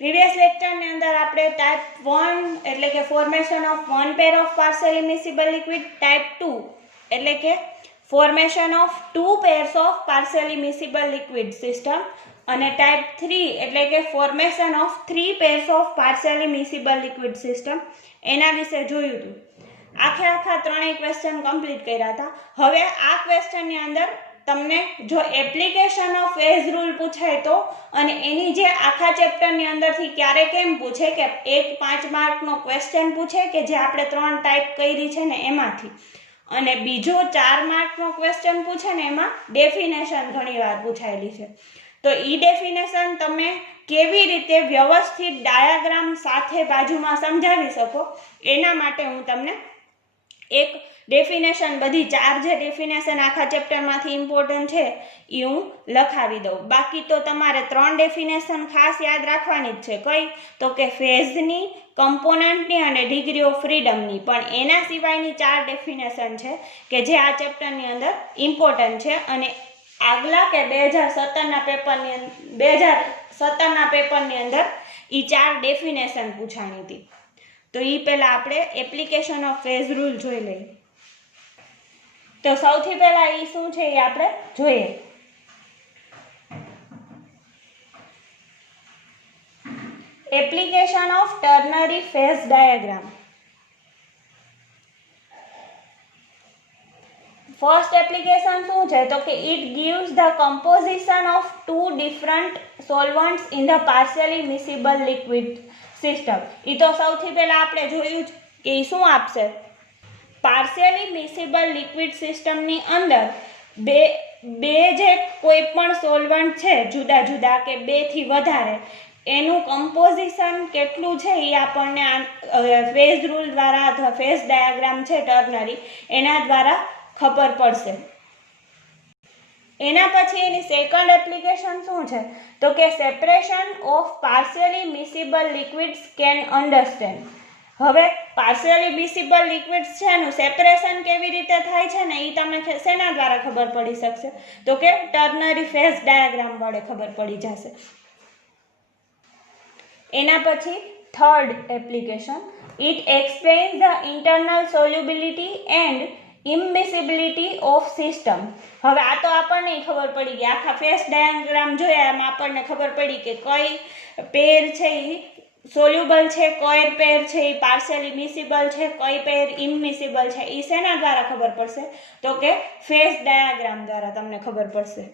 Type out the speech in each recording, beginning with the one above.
Previous લેક્ચરની અંદર આપણે type 1 એટલે કે formation of one pair of partially miscible liquid, type 2 એટલે કે formation of 2 pairs of partially miscible liquid system અને ટાઈપ 3 એટલે કે formation of 3 pairs of partially miscible liquid system એના વિશે જોયું હતું. આખા ત્રણેય ક્વેશ્ચન કમ્પ્લીટ કર્યા હતા. હવે આ ક્વેશ્ચનની અંદર તમને જો એપ્લિકેશન ઓફ ફેઝ રૂલ પૂછાય તો, અને એની જે આખા ચેપ્ટરની અંદરથી ક્યારે કેમ પૂછે કે એક 5 માર્કનો ક્વેશ્ચન પૂછે કે જે આપણે 3 ટાઈપ કરી છે ને એમાંથી, અને બીજો 4 માર્કનો ક્વેશ્ચન પૂછે ને એમાં ડેફિનેશન ઘણીવાર પૂછાયેલી છે. તો ઈ ડેફિનેશન તમે કેવી રીતે વ્યવસ્થિત ડાયાગ્રામ સાથે બાજુમાં સમજાવી શકો એના માટે હું તમને એક ડેફિનેશન, બધી 4 જે ડેફિનેશન આખા ચેપ્ટરમાંથી ઇમ્પોર્ટન્ટ છે એ હું લખાવી દઉં. બાકી તો તમારે 3 ડેફિનેશન ખાસ યાદ રાખવાની જ છે. કઈ? તો કે ફેઝની, કમ્પોનન્ટની અને ડિગ્રી ઓફ ફ્રીડમની. પણ એના સિવાયની 4 ડેફિનેશન છે કે જે આ ચેપ્ટરની અંદર ઇમ્પોર્ટન્ટ છે, અને આગલા કે 2017ના પેપરની અંદર એ 4 ડેફિનેશન પૂછાણી હતી. તો એ પહેલાં આપણે એપ્લિકેશન ઓફ ફેઝ રૂલ જોઈ લઈએ. તો સૌથી પહેલાં એ શું છે એ આપણે જોઈએ. Application of ternary phase diagram. First application શું છે? તો કે it gives the composition of 2 different solvents in the partially miscible liquid system. એ તો સૌથી પહેલા આપણે જોયું કે એ શું આપશે? પાર્શિયલી મિસિબલ લિક્વિડ સિસ્ટમની અંદર બે જે કોઈ પણ સોલ્વન્ટ છે જુદા જુદા કે 2 થી વધારે, એનું કમ્પોઝિશન કેટલું છે એ આપણને ફેઝ રૂલ દ્વારા અથવા ફેઝ ડાયાગ્રામ છે ટર્નરી એના દ્વારા ખબર પડશે. એના પછી એની સેકન્ડ એપ્લિકેશન શું છે? તો કે separation of partially miscible liquids can understand. હવે પાર્શિયલી મિસિબલ લિક્વિડ્સ છે એનું સેપરેશન કેવી રીતે થાય છે ને એ તમને શેના દ્વારા ખબર પડી શકશે? તો કે ટર્નરી ફેઝ ડાયાગ્રામ વડે ખબર પડી જશે. એના પછી third application, it explains the internal solubility and immiscibility of system. હવે આ તો આપણને ખબર પડી ગઈ, આખા ફેઝ ડાયાગ્રામ જોયા એમાં આપણને ખબર પડી કે કઈ પેર છે એ સોલ્યુબલ છે, કઈ પેર છે એ પાર્શિયલી મિસિબલ છે, કઈ પેર ઇમિસિબલ છે. એ શેના દ્વારા ખબર પડશે? તો કે ફેઝ ડાયાગ્રામ દ્વારા તમને ખબર પડશે.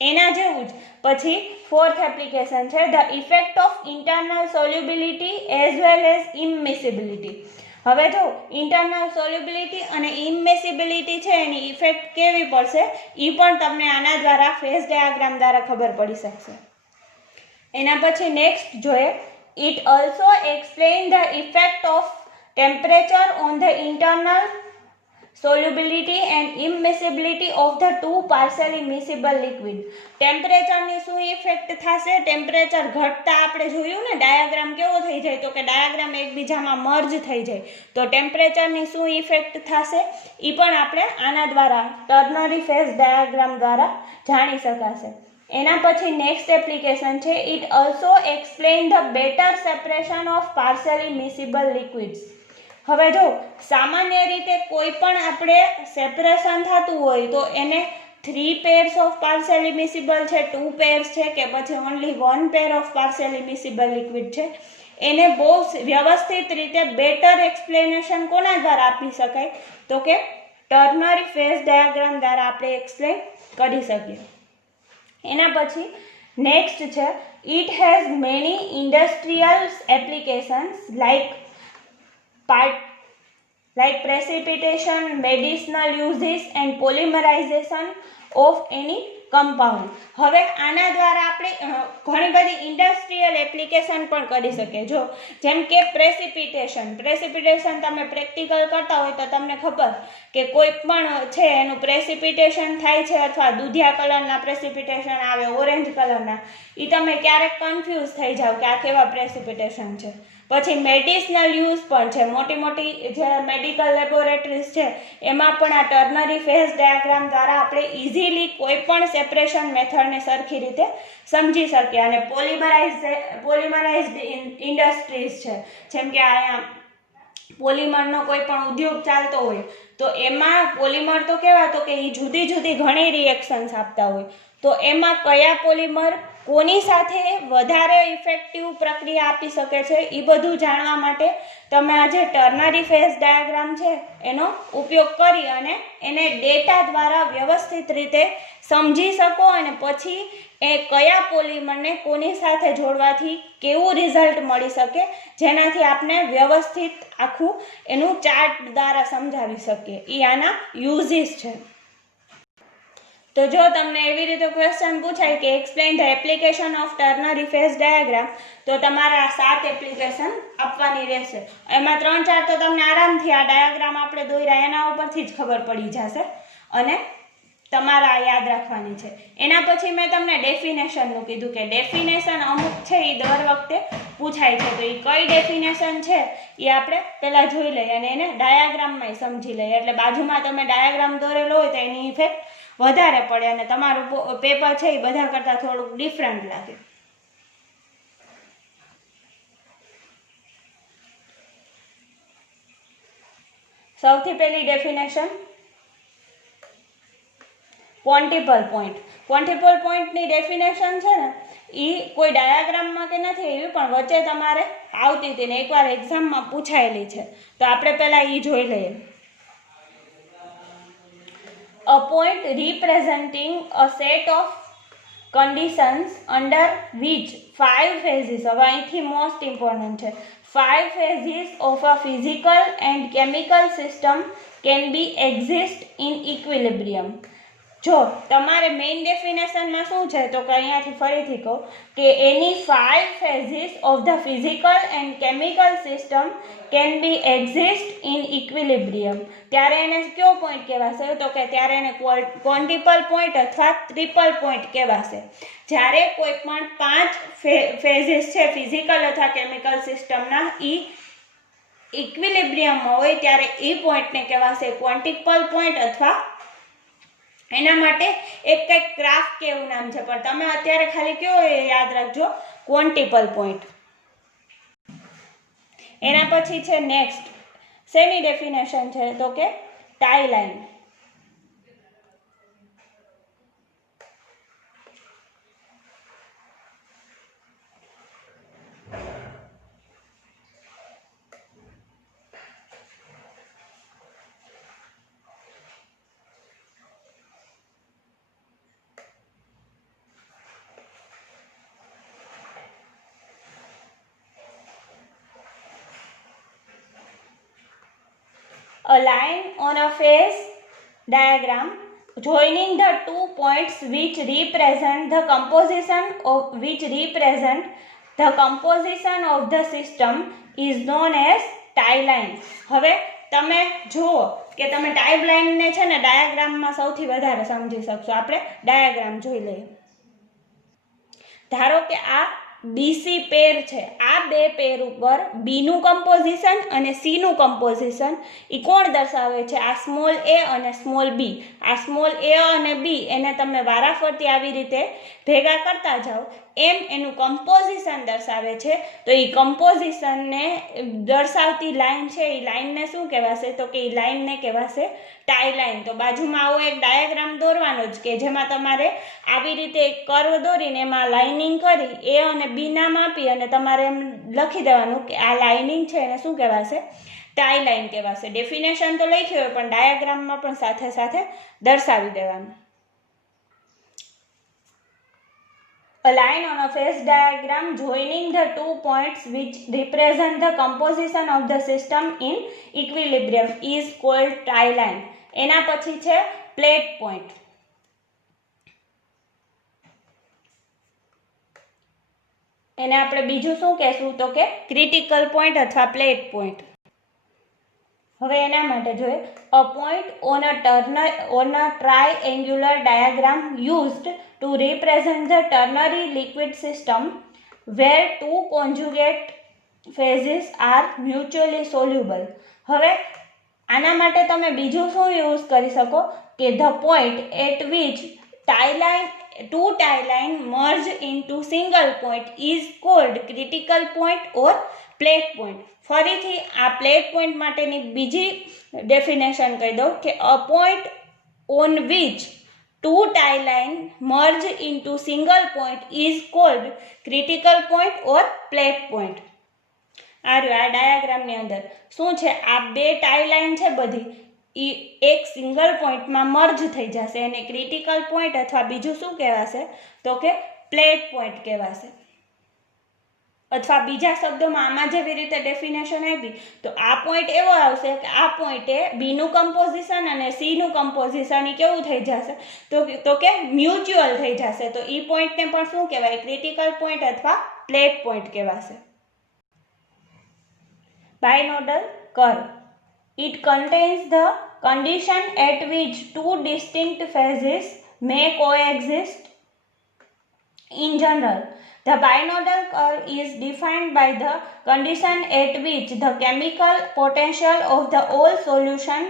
એના જેવું જ પછી ફોર્થ એપ્લિકેશન છે the effect of internal solubility as well as immiscibility. હવે જો ઇન્ટરનલ સોલ્યુબિલિટી અને ઇમિસિબિલિટી છે એની ઇફેક્ટ કેવી પડશે એ પણ તમને આના દ્વારા ફેઝ ડાયાગ્રામ દ્વારા ખબર પડી શકશે. એના પછી નેક્સ્ટ જોઈએ, it also explain the effect of temperature on the internal solubility and immiscibility of the 2 partially miscible liquid. ટેમ્પરેચરની શું ઇફેક્ટ થશે? ટેમ્પરેચર ઘટતા આપણે જોયું ને ડાયાગ્રામ કેવો થઈ જાય, તો કે ડાયાગ્રામ એકબીજામાં મર્જ થઈ જાય. તો ટેમ્પરેચરની શું ઇફેક્ટ થશે એ પણ આપણે આના દ્વારા ટર્નરી ફેઝ ડાયાગ્રામ દ્વારા જાણી શકાશે. એના પછી નેક્સ્ટ એપ્લિકેશન છે, it also explain the better separation of partially miscible liquids. હવે જો સામાન્ય રીતે કોઈ પણ આપણે સેપરેશન થતું હોય તો એને 3 pairs ઓફ પાર્શિયલી મિસિબલ છે, 2 pairs છે કે પછી only 1 pair of partially miscible liquid છે, એને બહુ વ્યવસ્થિત રીતે બેટર એક્સપ્લેનેશન કોના દ્વારા આપી શકાય? તો કે ટર્નરી ફેઝ ડાયાગ્રામ દ્વારા આપણે એક્સપ્લેન કરી શકીએ. એના પછી નેક્સ્ટ છે, it has many industrial applications like precipitation, medicinal uses and polymerization of any compound. હવે આના દ્વારા આપણે ઘણી બધી ઇન્ડસ્ટ્રીયલ એપ્લિકેશન પણ કરી શકીએ. જો જેમ કે પ્રેસિપિટેશન તમે પ્રેક્ટિકલ કરતા હોય તો તમને ખબર કે કોઈ પણ છે એનું પ્રેસિપિટેશન થાય છે, અથવા દૂધિયા કલરના પ્રેસિપિટેશન આવે, ઓરેન્જ કલરના, એ તમે ક્યારેક કન્ફ્યુઝ થઈ જાઓ કે આ કેવા પ્રેસિપિટેશન છે. પછી મેડિસિનલ યુઝ પણ છે, મોટી મોટી જે મેડિકલ લેબોરેટરીઝ છે એમાં પણ આ ટર્નરી ફેઝ ડાયાગ્રામ દ્વારા આપણે ઇઝીલી કોઈ પણ સેપરેશન મેથડને સરખી રીતે સમજી શકીએ. અને પોલિમરાઇઝ્ડ ઇન્ડસ્ટ્રીઝ છે, જેમ કે અહીંયા પોલિમરનો કોઈ પણ ઉદ્યોગ ચાલતો હોય તો એમાં પોલિમર તો કેવા તો કે એ જુદી જુદી ઘણી રિએક્શન્સ આપતા હોય, તો એમાં કયા પોલિમર કોની સાથે વધારે ઇફેક્ટિવ પ્રક્રિયા આપી શકે છે એ બધું જાણવા માટે તમે આ જે ટર્નરી ફેઝ ડાયાગ્રામ છે એનો ઉપયોગ કરી અને એને ડેટા દ્વારા વ્યવસ્થિત રીતે સમજી શકો અને પછી એ કયા પોલિમરને કોની સાથે જોડવાથી કેવું રિઝલ્ટ મળી શકે, જેનાથી આપણે વ્યવસ્થિત આખું એનું ચાર્ટ દ્વારા સમજાવી શકીએ. એ આના યુઝિસ છે. તો જો તમને એવી રીતે ક્વેશ્ચન પૂછાય કે explain the application of ternary phase diagram, તો તમારે આ 7 એપ્લિકેશન આપવાની રહેશે. એમાં 3-4 તો તમને આરામથી આ ડાયાગ્રામ આપણે દોર્યા એના ઉપરથી જ ખબર પડી જશે અને તમારા યાદ રાખવાની છે. એના પછી મેં તમને ડેફિનેશનનું કીધું કે ડેફિનેશન અમુક છે એ દર વખતે પૂછાય છે, તો એ કઈ ડેફિનેશન છે એ આપણે પહેલાં જોઈ લઈએ અને એને ડાયાગ્રામમાં સમજી લઈએ, એટલે બાજુમાં તમે ડાયાગ્રામ દોરેલો હોય તો એની ઇફેક્ટ વધારે પડે અને તમારું પેપર છે એ બધા કરતાં થોડુંક ડિફરન્ટ લાગે. સૌથી પહેલી ડેફિનેશન ક્વોન્ટિપલ પોઈન્ટ. ક્વોન્ટિપલ પોઈન્ટની ડેફિનેશન છે ને એ કોઈ ડાયાગ્રામમાં કે નથી એવી, પણ વચ્ચે તમારે આવતી હતી ને એકવાર એક્ઝામમાં પૂછાયેલી છે, તો આપણે પહેલાં એ જોઈ લઈએ. A point representing a set of conditions under which 5 phases, હવે અહીંથી મોસ્ટ ઇમ્પોર્ટન્ટ છે, 5 phases of a physical and chemical system can be exist in equilibrium. જો તમારે મેઇન ડેફિનેશનમાં શું છે તો કે અહીંયાથી ફરીથી કહું કે એની 5 phases of the physical and chemical system can be exist in equilibrium, ત્યારે એને કયો પોઈન્ટ કહેવાશે તો કે ત્યારે એને ક્વોન્ટિપલ પોઈન્ટ અથવા ટ્રિપલ પોઈન્ટ કહેવાશે. જ્યારે કોઈ પણ 5 ફેઝિસ છે ફિઝિકલ અથવા કેમિકલ સિસ્ટમના એ ઇક્વિલિબ્રિયમમાં હોય ત્યારે એ પોઈન્ટને કહેવાશે ક્વોન્ટિપલ પોઈન્ટ, અથવા એના માટે એક કંઈક ક્રાફ્ટ કે એવું નામ છે, પણ તમે અત્યારે ખાલી કયો એ યાદ રાખજો ક્વોન્ટિપલ પોઈન્ટ. એના પછી છે નેક્સ્ટ શેની ડેફિનેશન છે તો કે tie line. A line on a phase diagram joining the 2 points which represent the composition of the system is known as tie line. હવે તમે જુઓ કે તમે ટાઈ લાઈનને છે ને ડાયાગ્રામમાં સૌથી વધારે સમજી શકશો. આપણે ડાયાગ્રામ જોઈ લઈએ. ધારો કે આ બીસી પેર છે, આ બે પેર ઉપર બીનું કમ્પોઝિશન અને સીનું કમ્પોઝિશન એ કોણ દર્શાવે છે? આ સ્મોલ એ અને સ્મોલ બી. આ સ્મોલ એ અને બી એને તમે વારાફરતી આવી રીતે ભેગા કરતા જાઓ એમ એનું કમ્પોઝિશન દર્શાવે છે. તો એ કમ્પોઝિશનને દર્શાવતી લાઈન છે એ લાઈનને શું કહેવાશે તો કે એ લાઈનને કહેવાશે ટાઈ લાઈન. તો બાજુમાં આવો એક ડાયાગ્રામ દોરવાનો જ કે જેમાં તમારે આવી રીતે એક કર્વ દોરીને એમાં લાઇનિંગ કરી એ અને બી નામ આપી અને તમારે એમ લખી દેવાનું કે આ લાઇનિંગ છે એને શું કહેવાશે? ટાઈ લાઈન કહેવાશે. ડેફિનેશન તો લખ્યું હોય પણ ડાયાગ્રામમાં પણ સાથે સાથે દર્શાવી દેવાનું. A line on a phase diagram joining the 2 points which represent the composition of the system in equilibrium is called tie line. એના પછી છે પ્લેટ પોઈન્ટ. એને આપણે બીજું શું કહેશું તો કે ક્રિટિકલ પોઈન્ટ અથવા પ્લેટ પોઈન્ટ. હવે એના માટે જોઈએ a point on a triangular diagram used to represent the ternary liquid system where two conjugate phases are mutually soluble. હવે આના માટે તમે બીજું શું યુઝ કરી શકો કે the point at which two tie line merge into single point is called critical point or plate point. ફરીથી આ પ્લેટ પોઈન્ટ માટેની બીજી ડેફિનેશન કહી દઉં કે a point on which two tie line merge into single point is called critical point or plate point. આ ડાયાગ્રામની અંદર શું છે, આ બે ટાઈ લાઈન છે બધી એ એક સિંગલ પોઈન્ટમાં મર્જ થઈ જશે એને ક્રિટિકલ પોઈન્ટ અથવા બીજું શું કહેવાશે તો કે પ્લેટ પોઈન્ટ કહેવાશે. અથવા બીજા શબ્દોમાં આમાં જેવી રીતે ડેફિનેશન આપી તો આ પોઈન્ટ એવો આવશે કે આ પોઈન્ટે બીનું કમ્પોઝિશન અને સીનું કમ્પોઝિશન એ કેવું થઈ જશે તો કે મ્યુચ્યુઅલ થઈ જશે. તો એ પોઈન્ટને પણ શું કહેવાય, ક્રિટિકલ પોઈન્ટ અથવા પ્લેટ પોઈન્ટ કહેવાશે. બાયનોડલ curve. It contains the condition at which two distinct phases may coexist. In general, the binodal curve is defined by the condition at which the chemical potential of the all solution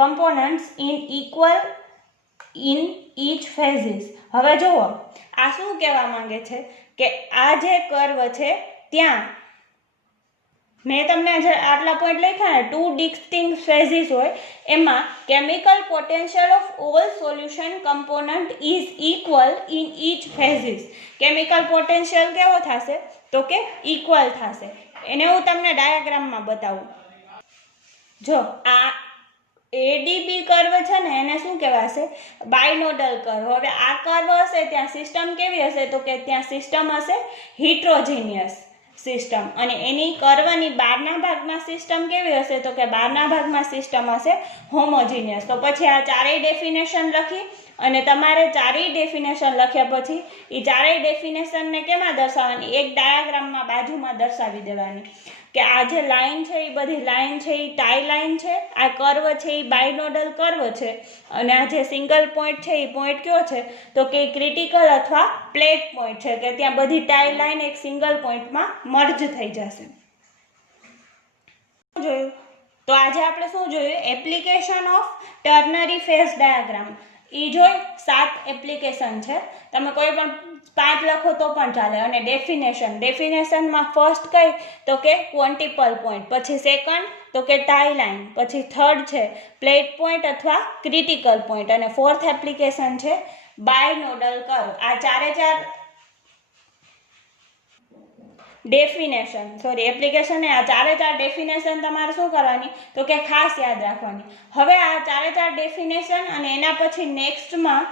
components is equal in each phases. હવે જુઓ આ શું કહેવા માંગે છે કે આ જે કર્વ છે ત્યાં મેં તમને આટલા પોઈન્ટ લખ્યા ને, ટુ ડિસ્ટિંક્ટ ફેઝિસ હોય એમાં chemical potential of all solution component is equal in each phases. Chemical potential કેવો થશે તો કે ઇક્વલ થશે. એને હું તમને ડાયાગ્રામમાં બતાવું. જો આ એડીબી કર્વ છે ને એને શું કહેવાશે, બાયનોડલ કર્વ. હવે આ કર્વ હશે ત્યાં સિસ્ટમ કેવી હશે તો કે ત્યાં સિસ્ટમ હશે હિટ્રોજીનિયસ સિસ્ટમ, અને એની કર્વની બહારના ભાગમાં સિસ્ટમ કેવી હશે તો કે બહારના ભાગમાં સિસ્ટમ હશે હોમોજીનિયસ. તો પછી આ ચારેય ડેફિનેશન લખી અને તમારે ચારેય ડેફિનેશન લખ્યા પછી એ ચારેય ડેફિનેશનને કેમાં દર્શાવવાની, એક ડાયાગ્રામમાં બાજુમાં દર્શાવી દેવાની કે આ જે લાઈન છે એ બધી લાઈન છે એ ટાઈ લાઈન છે, આ કર્વ છે એ બાયનોડલ કર્વ છે, અને આ જે સિંગલ પોઈન્ટ છે એ પોઈન્ટ કયો છે તો કે ક્રિટિકલ અથવા પ્લેટ પોઈન્ટ છે, કે ત્યાં બધી ટાઈ લાઈન એક સિંગલ પોઈન્ટમાં મર્જ થઈ જશે. જોયું તો આજે આપણે શું જોયું, application of ternary phase diagram. એ જોઈ 7 એપ્લિકેશન છે, તમે કોઈ પણ 5 લખો તો પણ ચાલે. અને ડેફિનેશનમાં ફર્સ્ટ કઈ તો કે ક્વોન્ટિપલ પોઈન્ટ, પછી સેકન્ડ તો કે ટાઈ લાઈન, પછી થર્ડ છે પ્લેટ પોઈન્ટ અથવા ક્રિટિકલ પોઈન્ટ, અને ફોર્થ એપ્લિકેશન છે બાયનોડલ કર્વ. આ ચારે ચાર એપ્લિકેશન આ ચારે ચાર ડેફિનેશન તમારે શું કરવાની તો કે ખાસ યાદ રાખવાની. હવે આ ચારે ચાર ડેફિનેશન અને એના પછી નેક્સ્ટમાં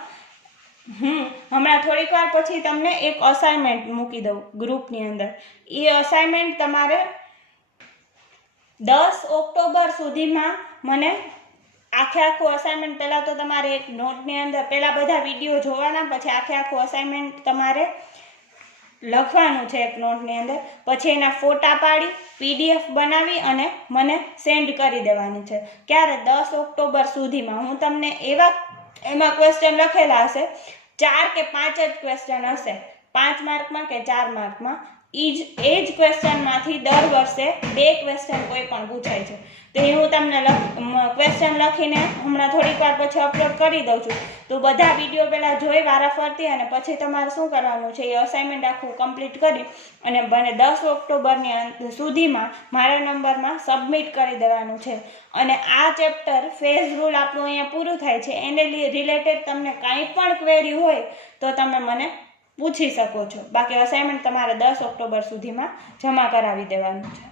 હમણાં થોડીક વાર પછી તમને એક અસાઇનમેન્ટ મૂકી દઉં ગ્રુપની અંદર. એ અસાઇનમેન્ટ તમારે 10 ઓક્ટોબર સુધીમાં મને આખું અસાઇનમેન્ટ, પહેલાં તો તમારે એક નોટની અંદર પહેલાં બધા વિડીયો જોવાના, પછી આખું અસાઇનમેન્ટ તમારે લખવાનું છે એક નોટની અંદર, પછી એના ફોટા પાડી PDF બનાવી અને મને સેન્ડ કરી દેવાની છે. ક્યારે 10 ઓક્ટોબર સુધીમાં. હું તમને એમાં ક્વેશ્ચન લખેલા હશે, 4 કે 5 જ ક્વેશ્ચન હશે, 5 માર્કમાં કે 4 માર્કમાં. એ જ ક્વેશ્ચનમાંથી દર વર્ષે 2 ક્વેશ્ચન કોઈ પણ પૂછાય છે. તો એ હું તમને ક્વેશ્ચન લખીને હમણાં થોડીક વાર પછી અપલોડ કરી દઉં છું. તો બધા વિડીયો પહેલાં જોઈ વારાફરતી અને પછી તમારે શું કરવાનું છે, એ અસાઇનમેન્ટ આખું કમ્પ્લીટ કરી અને મને 10 ઓક્ટોબરની સુધીમાં મારા નંબરમાં સબમિટ કરી દેવાનું છે. અને આ ચેપ્ટર ફેઝ રૂલ આપણું અહીંયા પૂરું થાય છે. એને રિલેટેડ તમને કાંઈ પણ ક્વેરી હોય તો તમે મને પૂછી શકો છો. બાકી અસાઇનમેન્ટ તમારે 10 ઓક્ટોબર સુધીમાં જમા કરાવી દેવાનું છે.